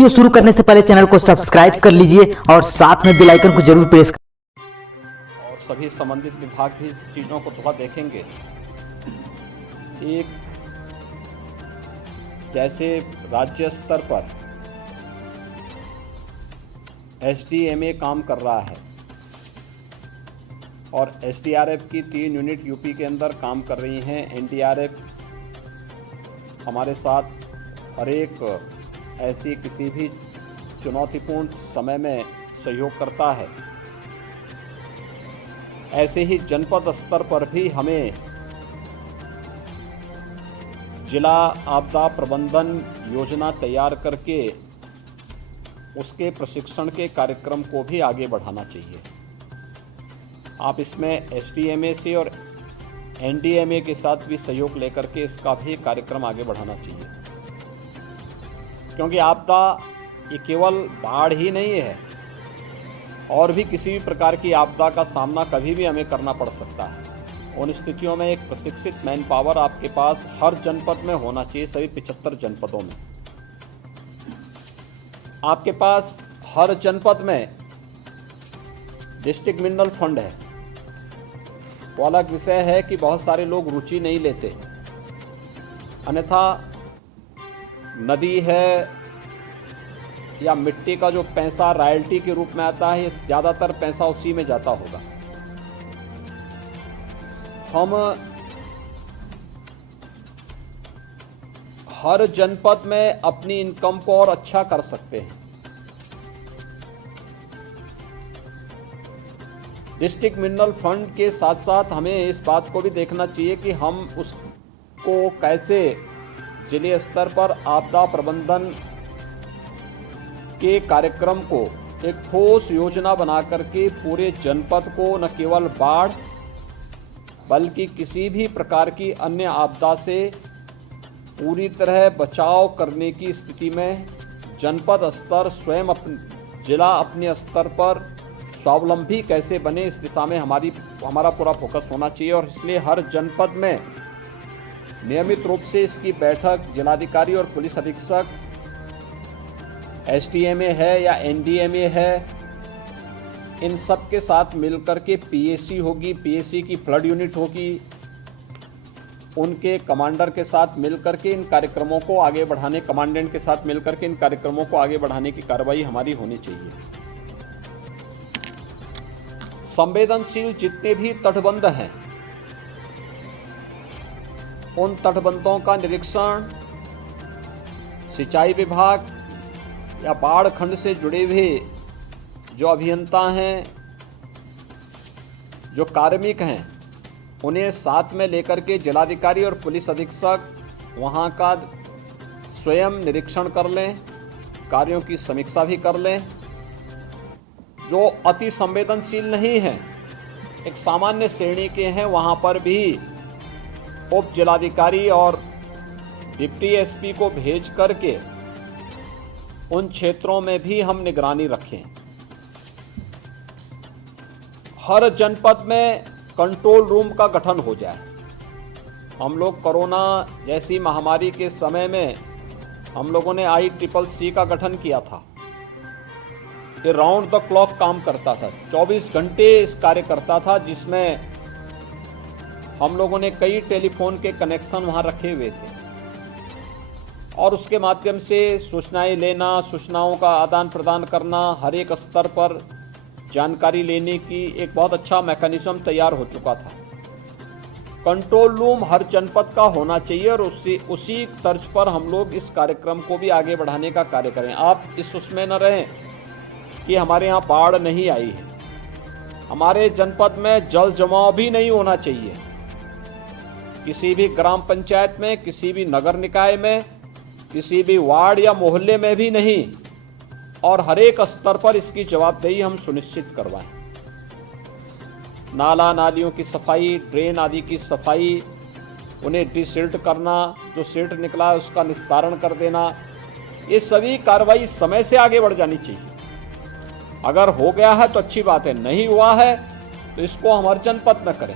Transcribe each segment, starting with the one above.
Video शुरू करने से पहले चैनल को सब्सक्राइब कर लीजिए और साथ में बेल आइकन को जरूर प्रेस और सभी संबंधित विभाग भी चीज़ों को थोड़ा देखेंगे। एक जैसे राज्य स्तर पर एसडीएमए काम कर रहा है और एसडीआरएफ की 3 यूनिट यूपी के अंदर काम कर रही हैं। एनडीआरएफ हमारे साथ हर एक ऐसी किसी भी चुनौतीपूर्ण समय में सहयोग करता है। ऐसे ही जनपद स्तर पर भी हमें जिला आपदा प्रबंधन योजना तैयार करके उसके प्रशिक्षण के कार्यक्रम को भी आगे बढ़ाना चाहिए। आप इसमें एसडीएमए से और एनडीएमए के साथ भी सहयोग लेकर के इसका भी कार्यक्रम आगे बढ़ाना चाहिए, क्योंकि आपदा ये केवल बाढ़ ही नहीं है, और भी किसी भी प्रकार की आपदा का सामना कभी भी हमें करना पड़ सकता है। उन स्थितियों में एक प्रशिक्षित मैन पावर आपके पास हर जनपद में होना चाहिए। सभी 75 जनपदों में आपके पास हर जनपद में डिस्ट्रिक्ट मिनरल फंड है। वो अलग विषय है कि बहुत सारे लोग रुचि नहीं लेते, अन्यथा नदी है या मिट्टी का जो पैसा रॉयल्टी के रूप में आता है, ज़्यादातर पैसा उसी में जाता होगा। हम हर जनपद में अपनी इनकम को और अच्छा कर सकते हैं। डिस्ट्रिक्ट मिनरल फंड के साथ साथ हमें इस बात को भी देखना चाहिए कि हम उसको कैसे जिले स्तर पर आपदा प्रबंधन के कार्यक्रम को एक ठोस योजना बना करके पूरे जनपद को न केवल बाढ़ बल्कि किसी भी प्रकार की अन्य आपदा से पूरी तरह बचाव करने की स्थिति में जनपद स्तर स्वयं जिला अपने स्तर पर स्वावलंबी कैसे बने, इस दिशा में हमारा पूरा फोकस होना चाहिए। और इसलिए हर जनपद में नियमित रूप से इसकी बैठक जिलाधिकारी और पुलिस अधीक्षक, एसडीएमए है या एनडीएमए है, इन सब के साथ मिलकर के पीएसी होगी, पीएसी की फ्लड यूनिट होगी, उनके कमांडर के साथ मिलकर के इन कार्यक्रमों को आगे बढ़ाने, कमांडेंट के साथ मिलकर के इन कार्यक्रमों को आगे बढ़ाने की कार्रवाई हमारी होनी चाहिए। संवेदनशील जितने भी तटबंध हैं, उन तटबंधों का निरीक्षण सिंचाई विभाग या बाढ़ खंड से जुड़े हुए जो अभियंता हैं, जो कार्मिक हैं, उन्हें साथ में लेकर के जिलाधिकारी और पुलिस अधीक्षक वहां का स्वयं निरीक्षण कर लें, कार्यों की समीक्षा भी कर लें। जो अति संवेदनशील नहीं हैं, एक सामान्य श्रेणी के हैं, वहां पर भी उप जिलाधिकारी और डिप्टी एसपी को भेज करके उन क्षेत्रों में भी हम निगरानी रखें। हर जनपद में कंट्रोल रूम का गठन हो जाए। हम लोग कोरोना जैसी महामारी के समय में हम लोगों ने ICCC का गठन किया था। ये राउंड द क्लॉक काम करता था, 24 घंटे इस कार्य करता था, जिसमें हम लोगों ने कई टेलीफोन के कनेक्शन वहां रखे हुए थे और उसके माध्यम से सूचनाएं लेना, सूचनाओं का आदान प्रदान करना, हर एक स्तर पर जानकारी लेने की एक बहुत अच्छा मैकेनिज्म तैयार हो चुका था। कंट्रोल रूम हर जनपद का होना चाहिए और उसी तर्ज पर हम लोग इस कार्यक्रम को भी आगे बढ़ाने का कार्य करें। आप इस उसमें न रहें कि हमारे यहाँ बाढ़ नहीं आई है, हमारे जनपद में जल जमाव भी नहीं होना चाहिए। किसी भी ग्राम पंचायत में, किसी भी नगर निकाय में, किसी भी वार्ड या मोहल्ले में भी नहीं, और हर एक स्तर पर इसकी जवाबदेही हम सुनिश्चित करवाएं। नाला नालियों की सफाई, ड्रेन आदि की सफाई, उन्हें डिसिल्ट करना, जो सिल्ट निकला है उसका निस्तारण कर देना, ये सभी कार्रवाई समय से आगे बढ़ जानी चाहिए। अगर हो गया है तो अच्छी बात है, नहीं हुआ है तो इसको हम हर जनपद में करें।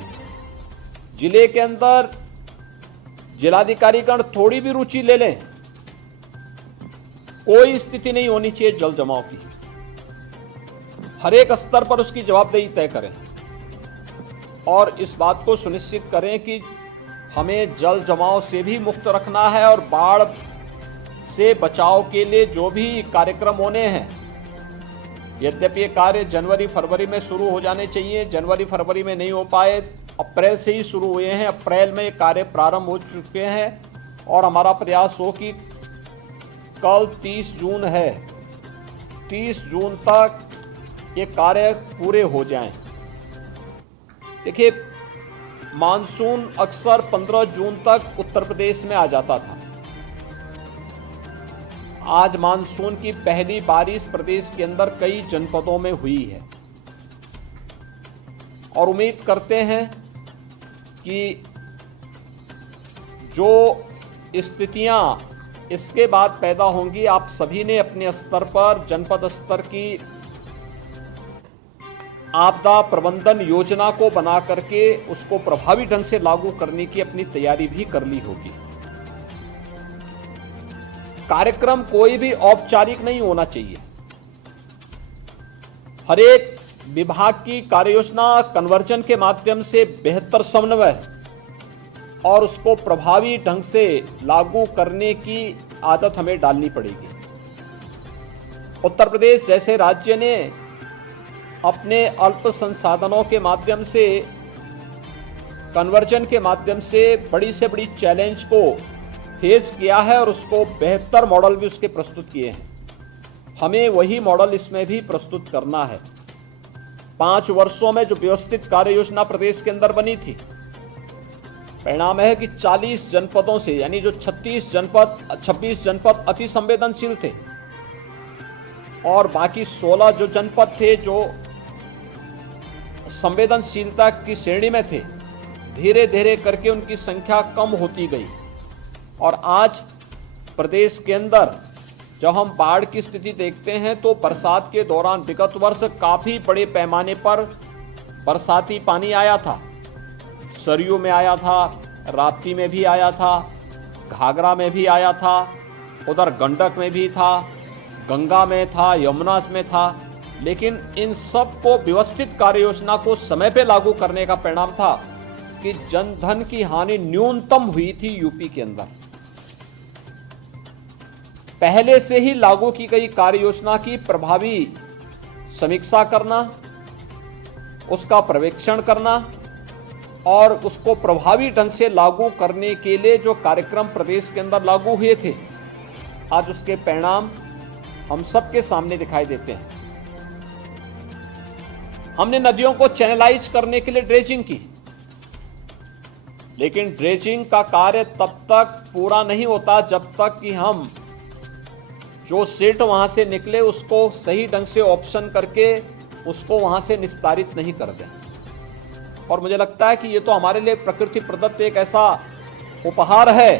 जिले के अंदर जिलाधिकारीगण थोड़ी भी रुचि ले लें कोई स्थिति नहीं होनी चाहिए जल जमाव की। हर एक स्तर पर उसकी जवाबदेही तय करें और इस बात को सुनिश्चित करें कि हमें जल जमाव से भी मुक्त रखना है और बाढ़ से बचाव के लिए जो भी कार्यक्रम होने हैं, यद्यपि ये कार्य जनवरी फरवरी में शुरू हो जाने चाहिए, जनवरी फरवरी में नहीं हो पाए, अप्रैल से ही शुरू हुए हैं। अप्रैल में ये कार्य प्रारंभ हो चुके हैं और हमारा प्रयास हो कि कल 30 जून है, 30 जून तक ये कार्य पूरे हो जाएं। देखिए, मानसून अक्सर 15 जून तक उत्तर प्रदेश में आ जाता था। आज मानसून की पहली बारिश प्रदेश के अंदर कई जनपदों में हुई है और उम्मीद करते हैं कि जो स्थितियां इसके बाद पैदा होंगी, आप सभी ने अपने स्तर पर जनपद स्तर की आपदा प्रबंधन योजना को बना करके उसको प्रभावी ढंग से लागू करने की अपनी तैयारी भी कर ली होगी। कार्यक्रम कोई भी औपचारिक नहीं होना चाहिए। हर एक विभाग की कार्ययोजना कन्वर्जन के माध्यम से बेहतर समन्वय और उसको प्रभावी ढंग से लागू करने की आदत हमें डालनी पड़ेगी। उत्तर प्रदेश जैसे राज्य ने अपने अल्प संसाधनों के माध्यम से, कन्वर्जन के माध्यम से बड़ी चैलेंज को फेस किया है और उसको बेहतर मॉडल भी उसके प्रस्तुत किए हैं। हमें वही मॉडल इसमें भी प्रस्तुत करना है। 5 वर्षों में जो व्यवस्थित कार्य योजना प्रदेश के अंदर बनी थी, परिणाम है कि 40 जनपदों से, यानी जो 26 जनपद अति संवेदनशील थे और बाकी 16 जो जनपद थे जो संवेदनशीलता की श्रेणी में थे, धीरे धीरे करके उनकी संख्या कम होती गई और आज प्रदेश के अंदर जब हम बाढ़ की स्थिति देखते हैं तो बरसात के दौरान विगत वर्ष काफी बड़े पैमाने पर बरसाती पानी आया था। सरयू में आया था, राप्ती में भी आया था, घाघरा में भी आया था, उधर गंडक में भी था, गंगा में था, यमुना में था। लेकिन इन सब को व्यवस्थित कार्य योजना को समय पे लागू करने का परिणाम था कि जनधन की हानि न्यूनतम हुई थी यूपी के अंदर। पहले से ही लागू की गई कार्य योजना की प्रभावी समीक्षा करना, उसका पर्यवेक्षण करना और उसको प्रभावी ढंग से लागू करने के लिए जो कार्यक्रम प्रदेश के अंदर लागू हुए थे, आज उसके परिणाम हम सबके सामने दिखाई देते हैं। हमने नदियों को चैनलाइज करने के लिए ड्रेजिंग की, लेकिन ड्रेजिंग का कार्य तब तक पूरा नहीं होता जब तक कि हम जो सिल्ट वहां से निकले उसको सही ढंग से ऑप्शन करके उसको वहां से निस्तारित नहीं कर दें। और मुझे लगता है कि ये तो हमारे लिए प्रकृति प्रदत्त एक ऐसा उपहार है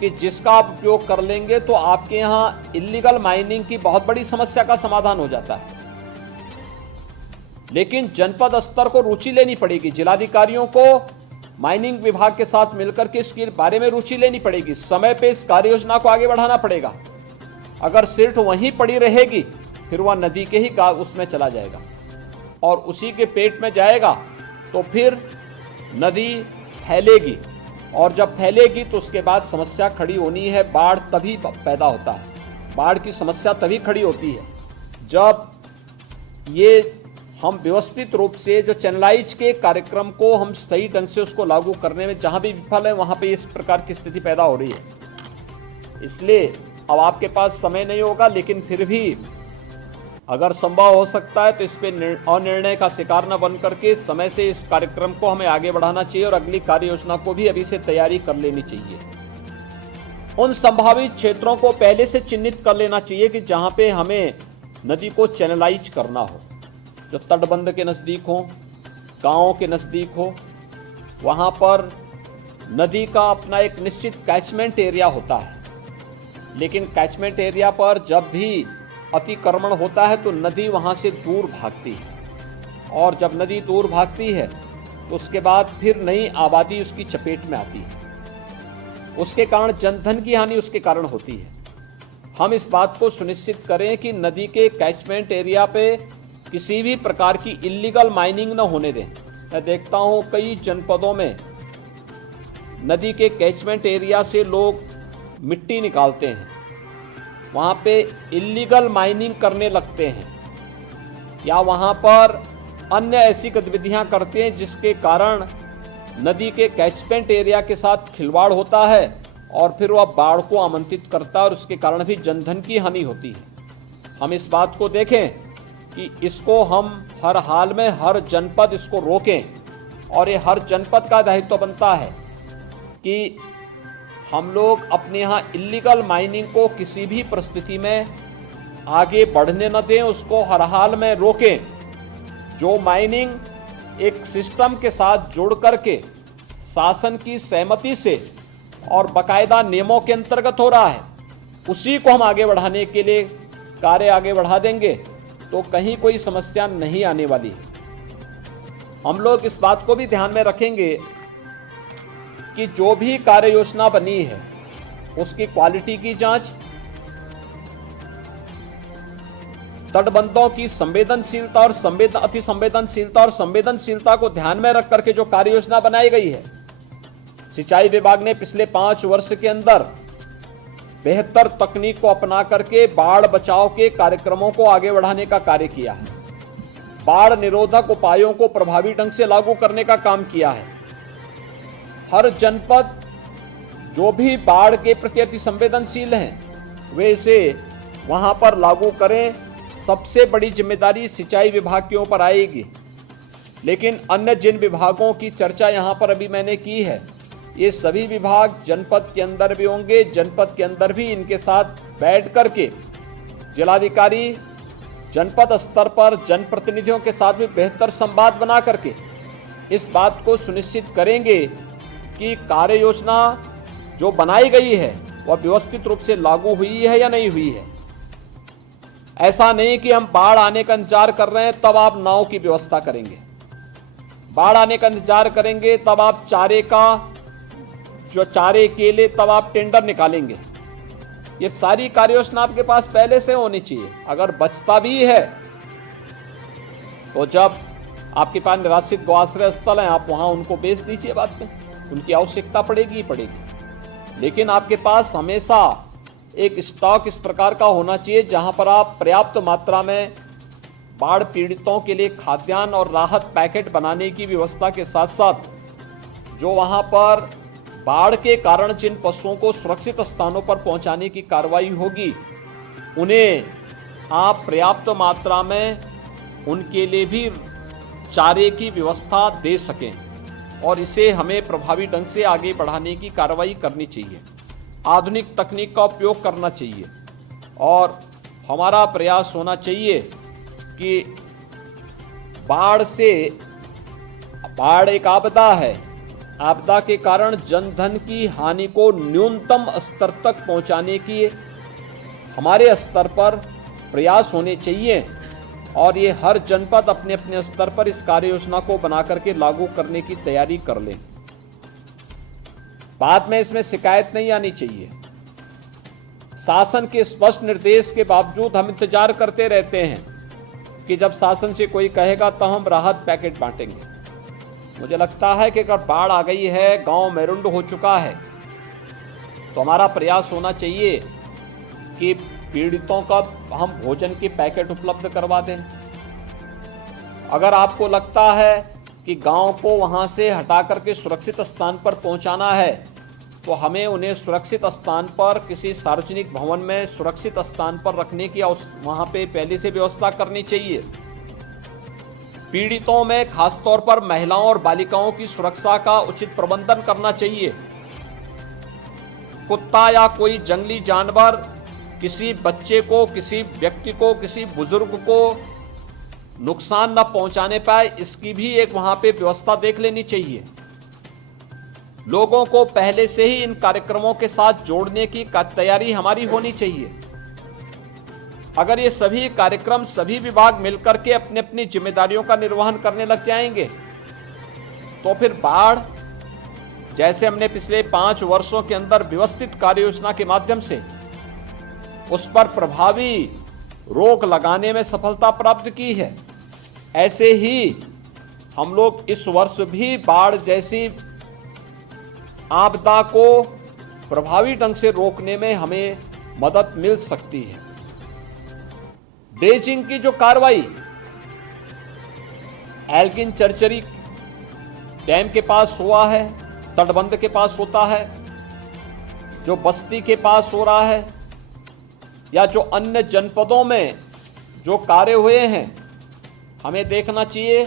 कि जिसका आप उपयोग कर लेंगे तो आपके यहाँ इल्लीगल माइनिंग की बहुत बड़ी समस्या का समाधान हो जाता है। लेकिन जनपद स्तर को रुचि लेनी पड़ेगी, जिलाधिकारियों को माइनिंग विभाग के साथ मिलकर के इसके बारे में रुचि लेनी पड़ेगी, समय पे इस कार्य योजना को आगे बढ़ाना पड़ेगा। अगर सिर्फ वहीं पड़ी रहेगी फिर वह नदी के ही उसमें चला जाएगा और उसी के पेट में जाएगा तो फिर नदी फैलेगी और जब फैलेगी तो उसके बाद समस्या खड़ी होनी है। बाढ़ तभी पैदा होता है, बाढ़ की समस्या तभी खड़ी होती है जब ये हम व्यवस्थित रूप से जो चैनलाइज के कार्यक्रम को हम सही ढंग से उसको लागू करने में जहां भी विफल है वहां पे इस प्रकार की स्थिति पैदा हो रही है। इसलिए अब आपके पास समय नहीं होगा, लेकिन फिर भी अगर संभव हो सकता है तो इस पे अनिर्णय का शिकार न बन करके समय से इस कार्यक्रम को हमें आगे बढ़ाना चाहिए और अगली कार्य योजना को भी अभी से तैयारी कर लेनी चाहिए। उन संभावित क्षेत्रों को पहले से चिन्हित कर लेना चाहिए कि जहां पे हमें नदी को चैनलाइज करना हो, जो तटबंध के नजदीक हो, गांवों के नजदीक हो, वहां पर नदी का अपना एक निश्चित कैचमेंट एरिया होता है। लेकिन कैचमेंट एरिया पर जब भी अतिक्रमण होता है तो नदी वहां से दूर भागती है और जब नदी दूर भागती है तो उसके बाद फिर नई आबादी उसकी चपेट में आती है। उसके कारण जनधन की हानि उसके कारण होती है। हम इस बात को सुनिश्चित करें कि नदी के कैचमेंट एरिया पे किसी भी प्रकार की इल्लीगल माइनिंग न होने दें। मैं देखता हूँ कई जनपदों में नदी के कैचमेंट एरिया से लोग मिट्टी निकालते हैं, वहाँ पे इल्लीगल माइनिंग करने लगते हैं या वहाँ पर अन्य ऐसी गतिविधियाँ करते हैं जिसके कारण नदी के कैचमेंट एरिया के साथ खिलवाड़ होता है और फिर वह बाढ़ को आमंत्रित करता है और उसके कारण भी जनधन की हानि होती है। हम इस बात को देखें कि इसको हम हर हाल में हर जनपद इसको रोकें और ये हर जनपद का दायित्व बनता है कि हम लोग अपने यहाँ इल्लीगल माइनिंग को किसी भी परिस्थिति में आगे बढ़ने न दें, उसको हर हाल में रोकें। जो माइनिंग एक सिस्टम के साथ जोड़ करके शासन की सहमति से और बाकायदा नियमों के अंतर्गत हो रहा है, उसी को हम आगे बढ़ाने के लिए कार्य आगे बढ़ा देंगे तो कहीं कोई समस्या नहीं आने वाली है। हम लोग इस बात को भी ध्यान में रखेंगे कि जो भी कार्य योजना बनी है उसकी क्वालिटी की जांच, तटबंधों की संवेदनशीलता और अति संवेदनशीलता और संवेदनशीलता को ध्यान में रख करके जो कार्य योजना बनाई गई है। सिंचाई विभाग ने पिछले 5 वर्ष के अंदर बेहतर तकनीक को अपना करके बाढ़ बचाव के कार्यक्रमों को आगे बढ़ाने का कार्य किया है। बाढ़ निरोधक उपायों को प्रभावी ढंग से लागू करने का काम किया है। हर जनपद जो भी बाढ़ के प्रति अति संवेदनशील हैं वे इसे वहां पर लागू करें। सबसे बड़ी जिम्मेदारी सिंचाई विभाग के ऊपर आएगी, लेकिन अन्य जिन विभागों की चर्चा यहां पर अभी मैंने की है, ये सभी विभाग जनपद के अंदर भी होंगे। जनपद के अंदर भी इनके साथ बैठ करके जिलाधिकारी जनपद स्तर पर जनप्रतिनिधियों के साथ भी बेहतर संवाद बना करके इस बात को सुनिश्चित करेंगे कि कार्य योजना जो बनाई गई है वह व्यवस्थित रूप से लागू हुई है या नहीं हुई है। ऐसा नहीं कि हम बाढ़ आने का इंतजार कर रहे हैं तब आप नाव की व्यवस्था करेंगे, बाढ़ आने का इंतजार करेंगे तब आप चारे के लिए तब आप टेंडर निकालेंगे। ये सारी कार्य योजना आपके पास पहले से होनी चाहिए। अगर बचता भी है तो जब आपके पास निराश्रित गौआश्रय स्थल है आप वहां उनको बेच दीजिए, बाद में उनकी आवश्यकता पड़ेगी ही पड़ेगी। लेकिन आपके पास हमेशा एक स्टॉक इस प्रकार का होना चाहिए जहां पर आप पर्याप्त मात्रा में बाढ़ पीड़ितों के लिए खाद्यान्न और राहत पैकेट बनाने की व्यवस्था के साथ साथ जो वहां पर बाढ़ के कारण जिन पशुओं को सुरक्षित स्थानों पर पहुंचाने की कार्रवाई होगी उन्हें आप पर्याप्त मात्रा में उनके लिए भी चारे की व्यवस्था दे सकें और इसे हमें प्रभावी ढंग से आगे बढ़ाने की कार्रवाई करनी चाहिए। आधुनिक तकनीक का उपयोग करना चाहिए और हमारा प्रयास होना चाहिए कि बाढ़ एक आपदा है, आपदा के कारण जनधन की हानि को न्यूनतम स्तर तक पहुंचाने की हमारे स्तर पर प्रयास होने चाहिए और ये हर जनपद अपने अपने स्तर पर इस कार्य योजना को बना करके लागू करने की तैयारी कर ले। बाद में इसमें शिकायत नहीं आनी चाहिए। शासन के स्पष्ट निर्देश के बावजूद हम इंतजार करते रहते हैं कि जब शासन से कोई कहेगा तो हम राहत पैकेट बांटेंगे। मुझे लगता है कि अगर बाढ़ आ गई है, गांव मेरुंड हो चुका है, तो हमारा प्रयास होना चाहिए कि पीड़ितों का हम भोजन के पैकेट उपलब्ध करवा दें। अगर आपको लगता है कि गांव को वहां से हटा करके सुरक्षित स्थान पर पहुंचाना है तो हमें उन्हें सुरक्षित स्थान पर किसी सार्वजनिक भवन में सुरक्षित स्थान पर रखने की वहां पे पहले से व्यवस्था करनी चाहिए। पीड़ितों में खासतौर पर महिलाओं और बालिकाओं की सुरक्षा का उचित प्रबंधन करना चाहिए। कुत्ता या कोई जंगली जानवर किसी बच्चे को, किसी व्यक्ति को, किसी बुजुर्ग को नुकसान न पहुंचाने पाए, इसकी भी एक वहां पे व्यवस्था देख लेनी चाहिए। लोगों को पहले से ही इन कार्यक्रमों के साथ जोड़ने की तैयारी हमारी होनी चाहिए। अगर ये सभी कार्यक्रम सभी विभाग मिलकर के अपनी अपनी जिम्मेदारियों का निर्वहन करने लग जाएंगे तो फिर बाढ़, जैसे हमने पिछले 5 वर्षों के अंदर व्यवस्थित कार्य योजना के माध्यम से उस पर प्रभावी रोक लगाने में सफलता प्राप्त की है। ऐसे ही हम लोग इस वर्ष भी बाढ़ जैसी आपदा को प्रभावी ढंग से रोकने में हमें मदद मिल सकती है। ड्रेजिंग की जो कार्रवाई एल्गिन चरचरी डैम के पास हुआ है, तटबंध के पास होता है, जो बस्ती के पास हो रहा है, या जो अन्य जनपदों में जो कार्य हुए हैं, हमें देखना चाहिए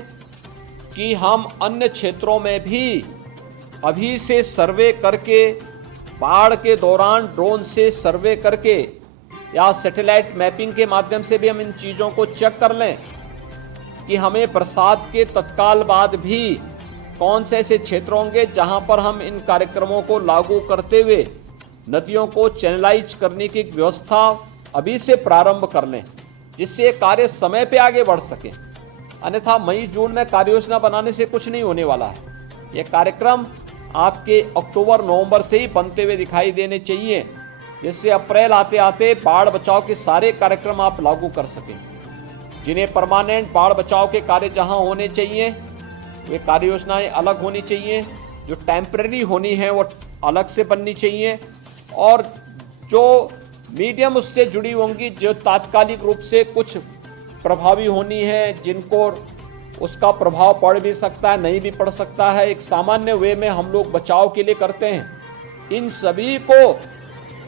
कि हम अन्य क्षेत्रों में भी अभी से सर्वे करके, बाढ़ के दौरान ड्रोन से सर्वे करके या सैटेलाइट मैपिंग के माध्यम से भी हम इन चीज़ों को चेक कर लें कि हमें बरसात के तत्काल बाद भी कौन से ऐसे क्षेत्र होंगे जहां पर हम इन कार्यक्रमों को लागू करते हुए नदियों को चैनलाइज करने की व्यवस्था अभी से प्रारंभ कर लें, जिससे कार्य समय पे आगे बढ़ सके। अन्यथा मई जून में कार्य योजना बनाने से कुछ नहीं होने वाला है। ये कार्यक्रम आपके अक्टूबर नवंबर से ही बनते हुए दिखाई देने चाहिए, जिससे अप्रैल आते आते बाढ़ बचाव के सारे कार्यक्रम आप लागू कर सकें। जिन्हें परमानेंट बाढ़ बचाव के कार्य जहां होने चाहिए वे कार्य योजनाएं अलग होनी चाहिए, जो टेम्परेरी होनी है वो अलग से बननी चाहिए, और जो मीडियम उससे जुड़ी होंगी, जो तात्कालिक रूप से कुछ प्रभावी होनी है, जिनको उसका प्रभाव पड़ भी सकता है, नहीं भी पड़ सकता है, एक सामान्य वे में हम लोग बचाव के लिए करते हैं। इन सभी को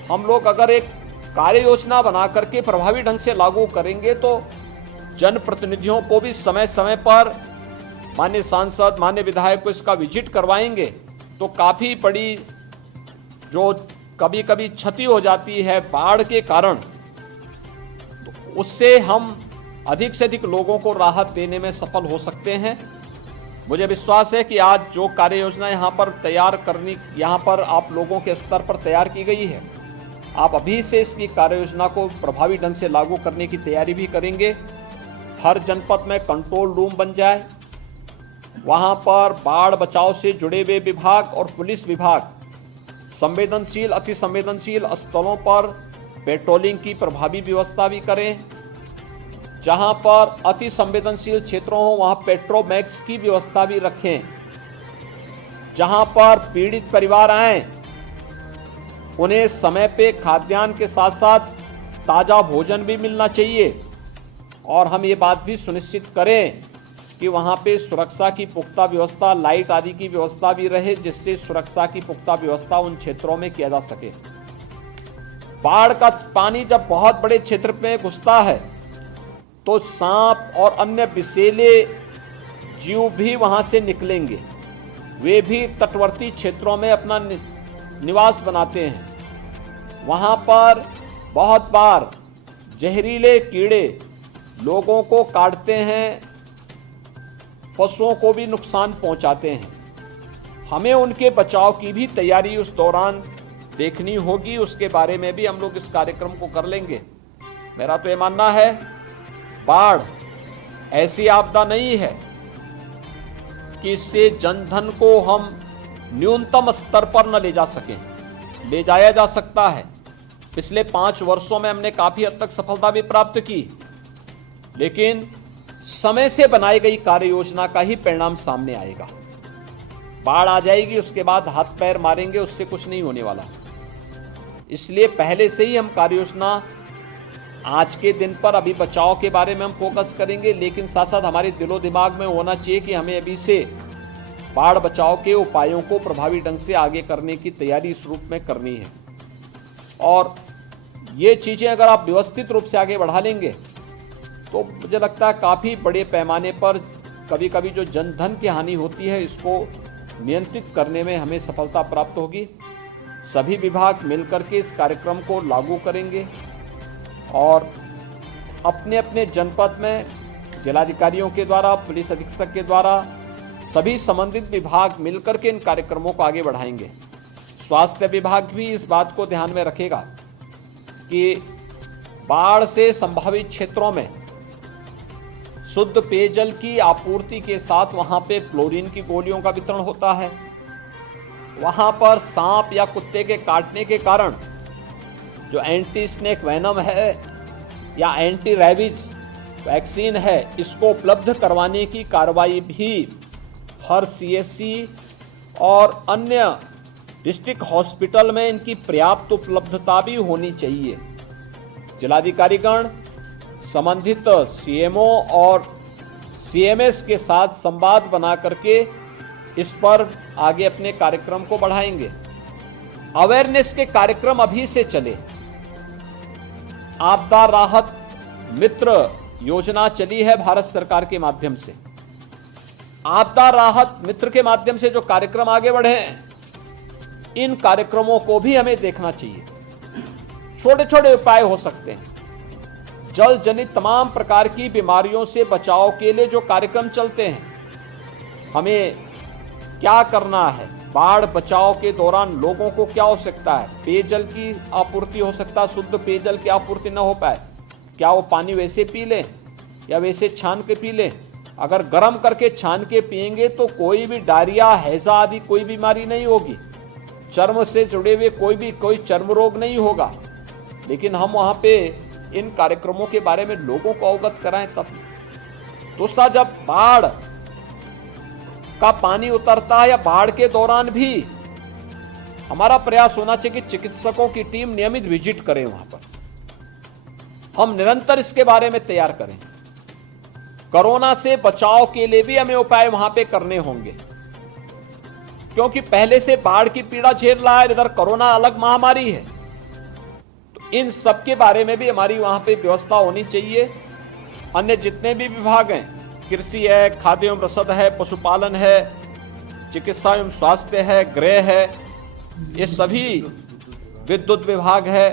हम लोग अगर एक कार्य योजना बना करके प्रभावी ढंग से लागू करेंगे तो जनप्रतिनिधियों को भी समय समय पर माननीय सांसद, माननीय विधायक को इसका विजिट करवाएंगे तो काफ़ी बड़ी जो कभी कभी क्षति हो जाती है बाढ़ के कारण, तो उससे हम अधिक से अधिक लोगों को राहत देने में सफल हो सकते हैं। मुझे विश्वास है कि आज जो कार्य योजना यहाँ पर तैयार करनी, यहाँ पर आप लोगों के स्तर पर तैयार की गई है, आप अभी से इसकी कार्य योजना को प्रभावी ढंग से लागू करने की तैयारी भी करेंगे। हर जनपद में कंट्रोल रूम बन जाए, वहाँ पर बाढ़ बचाव से जुड़े हुए विभाग और पुलिस विभाग संवेदनशील, अति संवेदनशील स्थलों पर पेट्रोलिंग की प्रभावी व्यवस्था भी करें। जहां पर अति संवेदनशील क्षेत्रों हो वहां पेट्रोमैक्स की व्यवस्था भी रखें। जहां पर पीड़ित परिवार आए उन्हें समय पे खाद्यान्न के साथ साथ ताज़ा भोजन भी मिलना चाहिए, और हम ये बात भी सुनिश्चित करें कि वहाँ पे सुरक्षा की पुख्ता व्यवस्था, लाइट आदि की व्यवस्था भी रहे, जिससे सुरक्षा की पुख्ता व्यवस्था उन क्षेत्रों में किया जा सके। बाढ़ का पानी जब बहुत बड़े क्षेत्र में घुसता है तो सांप और अन्य विषैले जीव भी वहाँ से निकलेंगे, वे भी तटवर्ती क्षेत्रों में अपना निवास बनाते हैं। वहाँ पर बहुत बार जहरीले कीड़े लोगों को काटते हैं, पशुओं को भी नुकसान पहुंचाते हैं। हमें उनके बचाव की भी तैयारी उस दौरान देखनी होगी, उसके बारे में भी हम लोग इस कार्यक्रम को कर लेंगे। मेरा तो ये मानना है बाढ़ ऐसी आपदा नहीं है कि इससे जनधन को हम न्यूनतम स्तर पर न ले जा सकें, ले जाया जा सकता है। पिछले 5 वर्षों में हमने काफ़ी हद तक सफलता भी प्राप्त की, लेकिन समय से बनाई गई कार्य योजना का ही परिणाम सामने आएगा। बाढ़ आ जाएगी, उसके बाद हाथ पैर मारेंगे, उससे कुछ नहीं होने वाला। इसलिए पहले से ही हम कार्य योजना आज के दिन पर अभी बचाव के बारे में हम फोकस करेंगे, लेकिन साथ साथ हमारे दिलो दिमाग में होना चाहिए कि हमें अभी से बाढ़ बचाव के उपायों को प्रभावी ढंग से आगे करने की तैयारी इस रूप में करनी है। और ये चीज़ें अगर आप व्यवस्थित रूप से आगे बढ़ा लेंगे तो मुझे लगता है काफ़ी बड़े पैमाने पर कभी कभी जो जनधन की हानि होती है इसको नियंत्रित करने में हमें सफलता प्राप्त होगी। सभी विभाग मिलकर के इस कार्यक्रम को लागू करेंगे और अपने अपने जनपद में जिलाधिकारियों के द्वारा, पुलिस अधीक्षक के द्वारा सभी संबंधित विभाग मिलकर के इन कार्यक्रमों को आगे बढ़ाएंगे। स्वास्थ्य विभाग भी इस बात को ध्यान में रखेगा कि बाढ़ से संभावित क्षेत्रों में शुद्ध पेयजल की आपूर्ति के साथ वहां पे क्लोरीन की गोलियों का वितरण होता है। वहां पर सांप या कुत्ते के काटने के कारण जो एंटी स्नेक वेनम है या एंटी रैबीज वैक्सीन है, इसको उपलब्ध करवाने की कार्रवाई भी हर सीएससी और अन्य डिस्ट्रिक्ट हॉस्पिटल में इनकी पर्याप्त उपलब्धता भी होनी चाहिए। जिलाधिकारीगण संबंधित सीएमओ और सीएमएस के साथ संवाद बना करके इस पर आगे अपने कार्यक्रम को बढ़ाएंगे। अवेयरनेस के कार्यक्रम अभी से चले। आपदा राहत मित्र योजना चली है भारत सरकार के माध्यम से। आपदा राहत मित्र के माध्यम से जो कार्यक्रम आगे बढ़े हैं, इन कार्यक्रमों को भी हमें देखना चाहिए। छोटे छोटे उपाय हो सकते हैं। जल जनित तमाम प्रकार की बीमारियों से बचाव के लिए जो कार्यक्रम चलते हैं, हमें क्या करना है, बाढ़ बचाव के दौरान लोगों को क्या आवश्यकता है, पेयजल की आपूर्ति हो सकता है, शुद्ध पेयजल की आपूर्ति न हो पाए, क्या वो पानी वैसे पी लें या वैसे छान के पी लें। अगर गर्म करके छान के पिएंगे तो कोई भी डायरिया, हैजा आदि कोई बीमारी नहीं होगी, चर्म से जुड़े हुए कोई चर्म रोग नहीं होगा। लेकिन हम वहां पे इन कार्यक्रमों के बारे में लोगों को अवगत कराएं तब। दूसरा, जब बाढ़ का पानी उतरता है या बाढ़ के दौरान भी हमारा प्रयास होना चाहिए कि चिकित्सकों की टीम नियमित विजिट करें वहां पर। हम निरंतर इसके बारे में तैयार करें। कोरोना से बचाव के लिए भी हमें उपाय वहां पे करने होंगे, क्योंकि पहले से बाढ़ की पीड़ा झेल रहा है, इधर कोरोना अलग महामारी है। तो इन सब के बारे में भी हमारी वहां पे व्यवस्था होनी चाहिए। अन्य जितने भी विभाग हैं, कृषि है, खाद्य एवं रसद है, पशुपालन है, चिकित्सा एवं स्वास्थ्य है, गृह है, ये सभी, विद्युत विभाग है,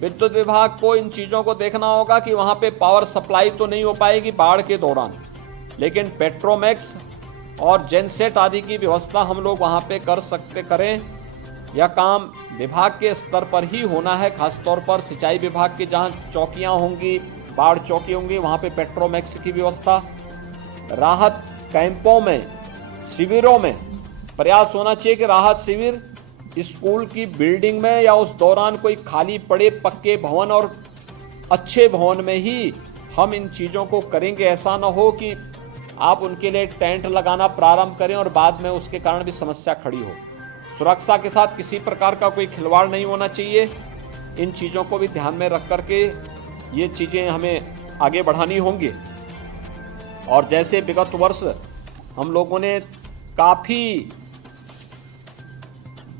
विद्युत विभाग को इन चीज़ों को देखना होगा कि वहाँ पे पावर सप्लाई तो नहीं हो पाएगी बाढ़ के दौरान, लेकिन पेट्रोमैक्स और जेनसेट आदि की व्यवस्था हम लोग वहाँ पे करें। यह काम विभाग के स्तर पर ही होना है, खासतौर पर सिंचाई विभाग की जहाँ चौकियाँ होंगी, बाढ़ चौकी होंगी, वहाँ पे पेट्रोमैक्स की व्यवस्था। राहत कैंपों में, शिविरों में प्रयास होना चाहिए कि राहत शिविर स्कूल की बिल्डिंग में या उस दौरान कोई खाली पड़े पक्के भवन और अच्छे भवन में ही हम इन चीज़ों को करेंगे। ऐसा ना हो कि आप उनके लिए टेंट लगाना प्रारंभ करें और बाद में उसके कारण भी समस्या खड़ी हो। सुरक्षा के साथ किसी प्रकार का कोई खिलवाड़ नहीं होना चाहिए। इन चीज़ों को भी ध्यान में रख करके ये चीज़ें हमें आगे बढ़ानी होंगी। और जैसे विगत वर्ष हम लोगों ने काफ़ी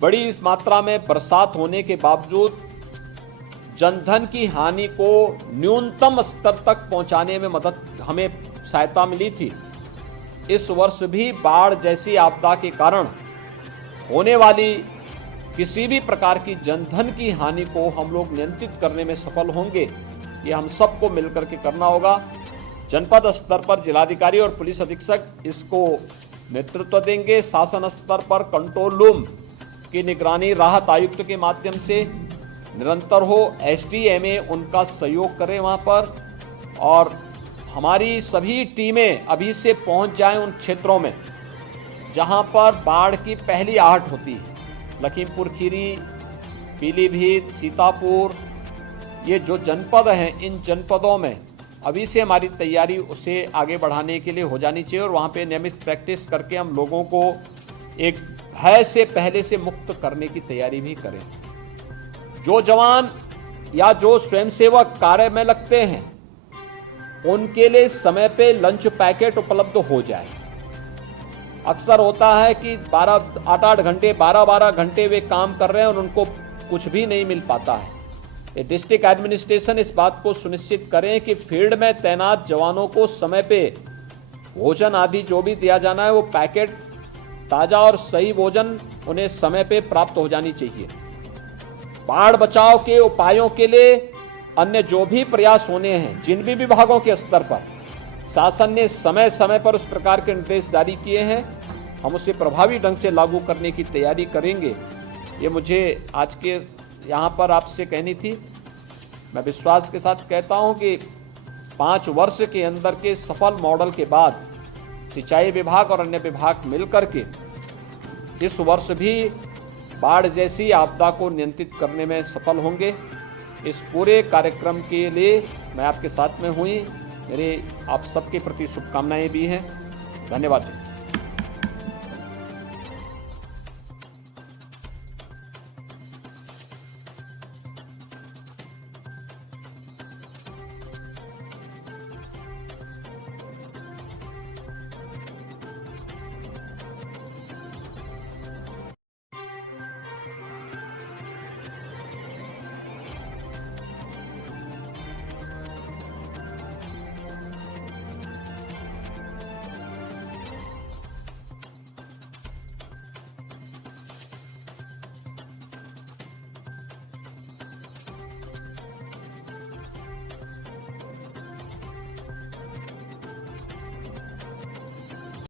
बड़ी मात्रा में बरसात होने के बावजूद जनधन की हानि को न्यूनतम स्तर तक पहुंचाने में हमें सहायता मिली थी। इस वर्ष भी बाढ़ जैसी आपदा के कारण होने वाली किसी भी प्रकार की जनधन की हानि को हम लोग नियंत्रित करने में सफल होंगे। ये हम सबको मिलकर के करना होगा। जनपद स्तर पर जिलाधिकारी और पुलिस अधीक्षक इसको नेतृत्व देंगे। शासन स्तर पर कंट्रोल रूम की निगरानी राहत आयुक्त के माध्यम से निरंतर हो। एसडीएमए उनका सहयोग करें वहां पर, और हमारी सभी टीमें अभी से पहुंच जाएं उन क्षेत्रों में जहां पर बाढ़ की पहली आहट होती है। लखीमपुर खीरी, पीलीभीत, सीतापुर, ये जो जनपद हैं, इन जनपदों में अभी से हमारी तैयारी उसे आगे बढ़ाने के लिए हो जानी चाहिए और वहाँ पे नियमित प्रैक्टिस करके हम लोगों को एक भय से पहले से मुक्त करने की तैयारी भी करें। जो जवान या जो स्वयंसेवक कार्य में लगते हैं उनके लिए समय पे लंच पैकेट उपलब्ध हो जाए। अक्सर होता है कि 8-8 घंटे, 12-12 घंटे वे काम कर रहे हैं और उनको कुछ भी नहीं मिल पाता है। ये डिस्ट्रिक्ट एडमिनिस्ट्रेशन इस बात को सुनिश्चित करें कि फील्ड में तैनात जवानों को समय पे भोजन आदि जो भी दिया जाना है वो पैकेट ताज़ा और सही भोजन उन्हें समय पे प्राप्त हो जानी चाहिए। बाढ़ बचाव के उपायों के लिए अन्य जो भी प्रयास होने हैं, जिन भी विभागों के स्तर पर शासन ने समय समय पर उस प्रकार के निर्देश जारी किए हैं, हम उसे प्रभावी ढंग से लागू करने की तैयारी करेंगे। ये मुझे आज के यहाँ पर आपसे कहनी थी। मैं विश्वास के साथ कहता हूँ कि 5 वर्ष के अंदर के सफल मॉडल के बाद सिंचाई विभाग और अन्य विभाग मिलकर के इस वर्ष भी बाढ़ जैसी आपदा को नियंत्रित करने में सफल होंगे। इस पूरे कार्यक्रम के लिए मैं आपके साथ में हुई। मेरी आप सबके प्रति शुभकामनाएं भी हैं। धन्यवाद।